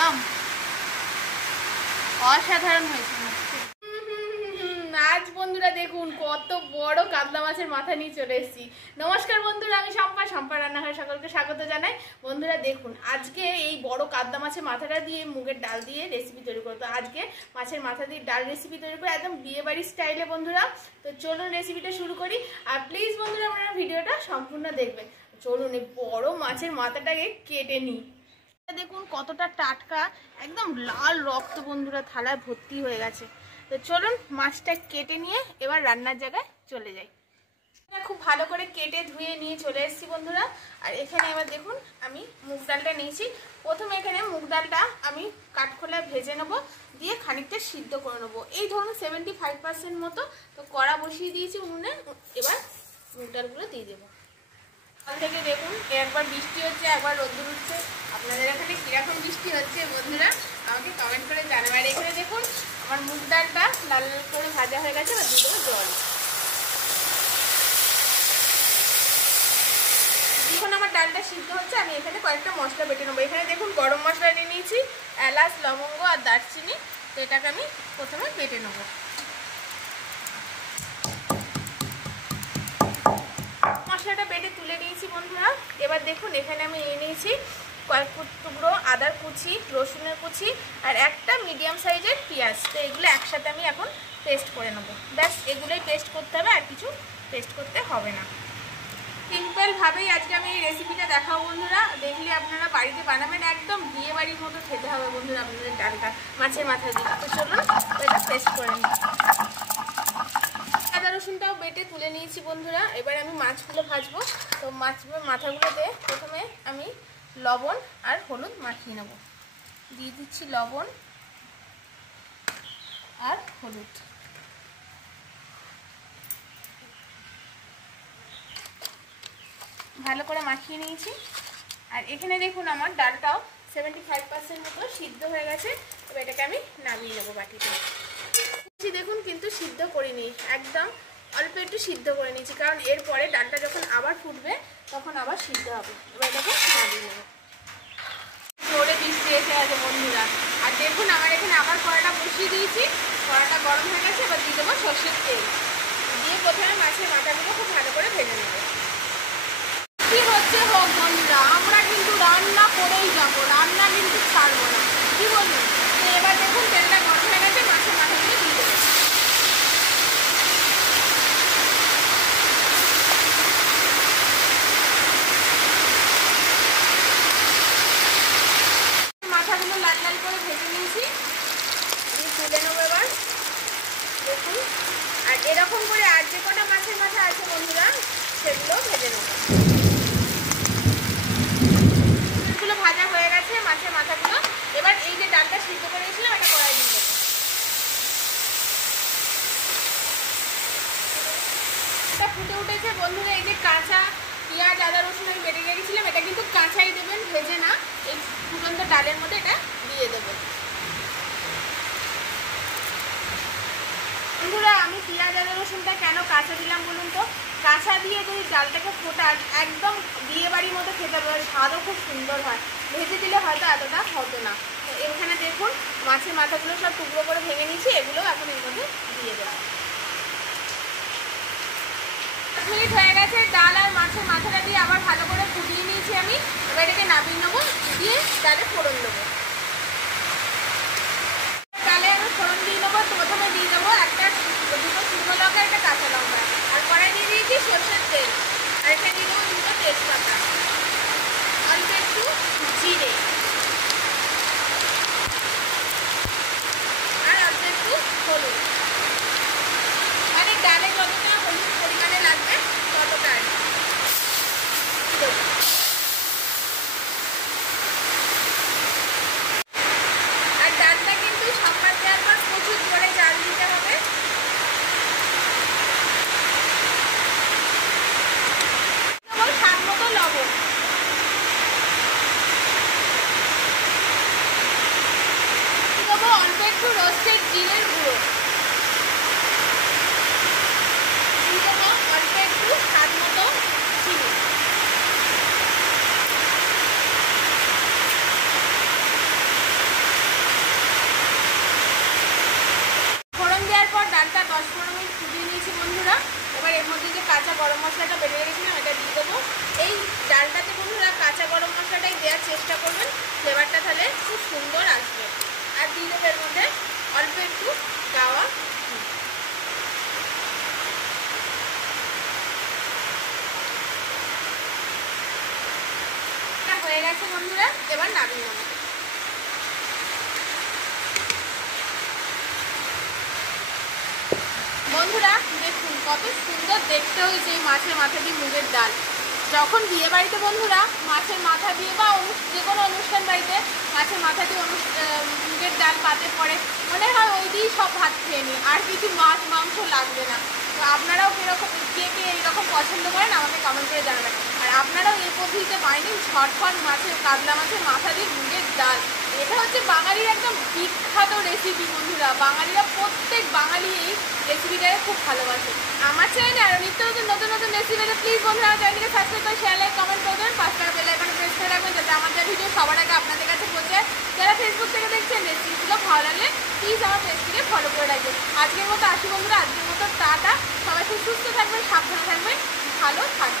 একদম অসাধারণ হয়েছে। আজ বন্ধুরা দেখুন কত বড় কাতলা মাছের মাথা নিয়ে চলে এসেছি। নমস্কার বন্ধুরা, আমি শম্পা রান্নাঘরে সকলকে স্বাগত জানাই। বন্ধুরা দেখুন, আজকে এই বড় কাতলা মাছের মাথাটা দিয়ে মুগের ডাল দিয়ে রেসিপি তৈরি করবো। তো আজকে মাছের মাথা দিয়ে ডাল রেসিপি তৈরি করে একদম বিয়ে বাড়ির স্টাইলে বন্ধুরা। তো চলুন রেসিপিটা শুরু করি। আর প্লিজ বন্ধুরা আপনারা ভিডিওটা সম্পূর্ণ দেখবেন। চলুন এই বড় মাছের মাথাটাকে কেটে নিই। দেখুন কতটা টাটকা, একদম লাল রক্ত বন্ধুরা থালায় ভর্তি হয়ে গেছে। তো চলুন মাছটা কেটে নিয়ে এবার রান্নার জায়গায় চলে যাই। খুব ভালো করে কেটে ধুয়ে নিয়ে চলে এসেছি বন্ধুরা। আর এখানে এবার দেখুন আমি মুগ ডালটা নিয়েছি। প্রথমে এখানে মুগ ডালটা আমি কাঠখোলায় ভেজে নেবো, দিয়ে খানিকটা সিদ্ধ করে নেবো। এই ধরুন 75% মতো। তো কড়া বসিয়ে দিয়েছি উনুনে, এবার মুগ ডালগুলো দিয়ে দেবো। কাল থেকে দেখুন একবার বৃষ্টি হচ্ছে, একবার রোদ্দুর উঠছে। আপনাদের এখানে কীরকম বৃষ্টি হচ্ছে বন্ধুরা আমাকে কমেন্ট করে জানাবেন। আর এখানে দেখুন আমার মুগ ডালটা লাল লাল করে ভাজা হয়ে গেছে। এবার দিয়ে দেবো জল। যখন আমার ডালটা সিদ্ধ হচ্ছে আমি এখানে কয়েকটা মশলা বেটে নেবো। এখানে দেখুন গরম মশলা নিয়ে নিয়েছি, এলাচ, লবঙ্গ আর দারচিনি। তো এটাকে আমি প্রথমে বেটে নেবো। মশলাটা বেটে তুলে নিয়েছি বন্ধুরা। এবার দেখুন এখানে আমি নিয়েছি কয়েক টুকরো আদার কুচি, রসুনের কুচি আর একটা মিডিয়াম সাইজের পেঁয়াজ। তো এগুলো একসাথে আমি এখন পেস্ট করে নেবো। ব্যাস এগুলোই পেস্ট করতে হবে, আর কিছু পেস্ট করতে হবে না। সিম্পলভাবেই আজকে আমি এই রেসিপিটা দেখাবো বন্ধুরা। দেখলে আপনারা বাড়িতে বানাবেন, একদম বিয়ে বাড়ির মতো খেতে হবে বন্ধুরা আপনাদের ডালটা মাছের মাথা দিয়ে। তো চলুন এটা পেস্ট করে নিই। আদা রসুনটাও বেটে তুলে নিয়েছি বন্ধুরা। এবার আমি মাছগুলো ভাজবো। তো মাথাগুলোতে প্রথমে আমি লবণ আর হলুদ মাখিয়ে নেব। দিয়ে দিচ্ছি লবণ আর হলুদ। ভালো করে মাখিয়ে নিয়েছি। আর এখানে দেখুন আমার ডালটাও 75% মতো সিদ্ধ হয়ে গেছে। এবার এটাকে আমি নামিয়ে নেবো বাটিতে। দেখুন কিন্তু সিদ্ধ করিনি, একদম অল্প একটু সিদ্ধ করে নিয়েছি, কারণ এরপরে ডালটা যখন আবার ফুটবে তখন আবার সিদ্ধ হবে। এবার এটাকে নামিয়ে নেবো। জোরে বৃষ্টি এসে গেছে বন্ধুরা। আর দেখুন আমার এখানে আবার কড়াটা বসিয়ে দিয়েছি, কড়াটা গরম হয়ে গেছে। এবার দিয়ে দেবো সর্ষের তেল, দিয়ে প্রথমে মাছের মাথাগুলো খুব ভালো করে ভেজে নেবো। কি হচ্ছে হোক বন্ধুরা, আমরা কিন্তু রান্না করেই যাবো, রান্না কিন্তু ছাড়বো না, কি বলুন? তো এবার দেখুন তেলটা গরম হয়ে গেছে, মাছের মাথাগুলো দিয়ে দেবো। মাথাগুলো লাল লাল করে ভেজে নিয়েছি, দিয়ে তুলে নেবো এবার। দেখুন আর এরকম করে আর যে কটা মাছের মাথা আছে বন্ধুরা সেগুলো ভেজে নেবো। মাছগুলো ভাজা হয়ে গেছে, মাছের মাথাগুলো। এবার এই যে ডালটা সিদ্ধ করে নিয়েছিলাম এটা কড়াই দিয়ে দেবো। এটা ফুটে উঠেছে বন্ধুরা। এই যে কাঁচা পেঁয়াজ, আদা, রসুন আমি বেটে রেখেছিলাম, এটা কিন্তু কাঁচাই দেবেন, ভেজে না। এই ফুটন্ত ডালের মধ্যে এটা দিয়ে দেবো। বন্ধুরা আমি পেঁয়াজ, আদা, রসুনটা কেন কাঁচা দিলাম বলুন তো? কাঁচা দিয়ে যদি ডালটাকে ফোটান একদম বিয়ে বাড়ির মতো খেতে হবে, স্বাদও খুব সুন্দর হয়। ভেজে দিলে হয়তো এতটা হতো না। তো এখানে দেখুন মাছের মাথাগুলো সব টুকরো করে ভেঙে নিয়েছি, এগুলো এখন এর মধ্যে দিয়ে দেবো। 5 মিনিট হয়ে গেছে, ডাল আর মাছের মাথাটা দিয়ে আবার ভালো করে ফুটিয়ে নিয়েছি আমি। এবার এটাকে নামিয়ে নেবো, দিয়ে ডালে ফোড়ন দেবো। ডালে আমি ফোড়ন দিয়ে নেবো। প্রথমে দিয়ে দেবো দুটো শুকনো লঙ্কা, একটা কাঁচা লঙ্কা। আর কড়াই দিয়ে দিয়েছি সরষের তেল। আর এখানে দিয়ে দেবো দুটো তেজপাতা, অল্প একটু জিরে আর অল্প একটু হলুদ। মানে ডালে যতটা হলুদ পরিমাণে লাগবে ততটা আর দেবো। আর ডালটা কিন্তু সম্বাদ দেওয়ার পর প্রচুর করে জাল দিতে হবে। স্বাদ মতো লবণ, দেবো অল্প একটু রোস্টেড জিরের গুঁড়ো, দিয়ে দেবো অল্প একটু স্বাদ মতো চিনি। এবার নামিয়ে নেব। বন্ধুরা দেখুন কত সুন্দর দেখতে হয়েছে এই মাছের মাথা দিয়ে মুগের ডাল। যখন বিয়ে বাড়িতে বন্ধুরা মাছের মাথা দিয়ে বা যে কোনো অনুষ্ঠান বাড়িতে মাছের মাথা দিয়ে মুগের ডাল পাতে পড়ে, মনে হয় ওই দিয়েই সব ভাত খেয়ে নিই, আর কিছু মাছ মাংস লাগবে না। তো আপনারাও কীরকম কে এইরকম পছন্দ করেন আমাকে কমেন্ট করে জানাবেন। আর আপনারাও এই পদ্ধতিতে বানিয়ে ঝটপট কাতলা মাছের মাথা দিয়ে মুগের ডাল। এটা হচ্ছে বাঙালির একদম বিখ্যাত রেসিপি বন্ধুরা। বাঙালিরা প্রত্যেক বাঙালি এই রেসিপিটাকে খুব ভালোবাসে। আমার চ্যানেলে আরও নিত্য নতুন নতুন রেসিপি আছে, প্লিজ বন্ধুরা আমার চ্যানেলকে সাবস্ক্রাইব করে শেয়ার লাইক কমেন্ট করে দেবেন, পাঁচ টাকা বেল আইকনে প্রেস করে রাখবেন যাতে আমার ভিডিও সবার আগে আপনাদের কাছে পৌঁছায়। যারা ফেসবুক থেকে দেখছেন রেসিপিগুলো ভালো লাগলে প্লিজ আমার পেজটিকে ফলো করে রাখবেন। আজকের মতো আসি বন্ধুরা, আজকের মতো টাটা। সবাই খুব সুস্থ থাকবেন, সাবধানে থাকবেন, ভালো থাকবেন।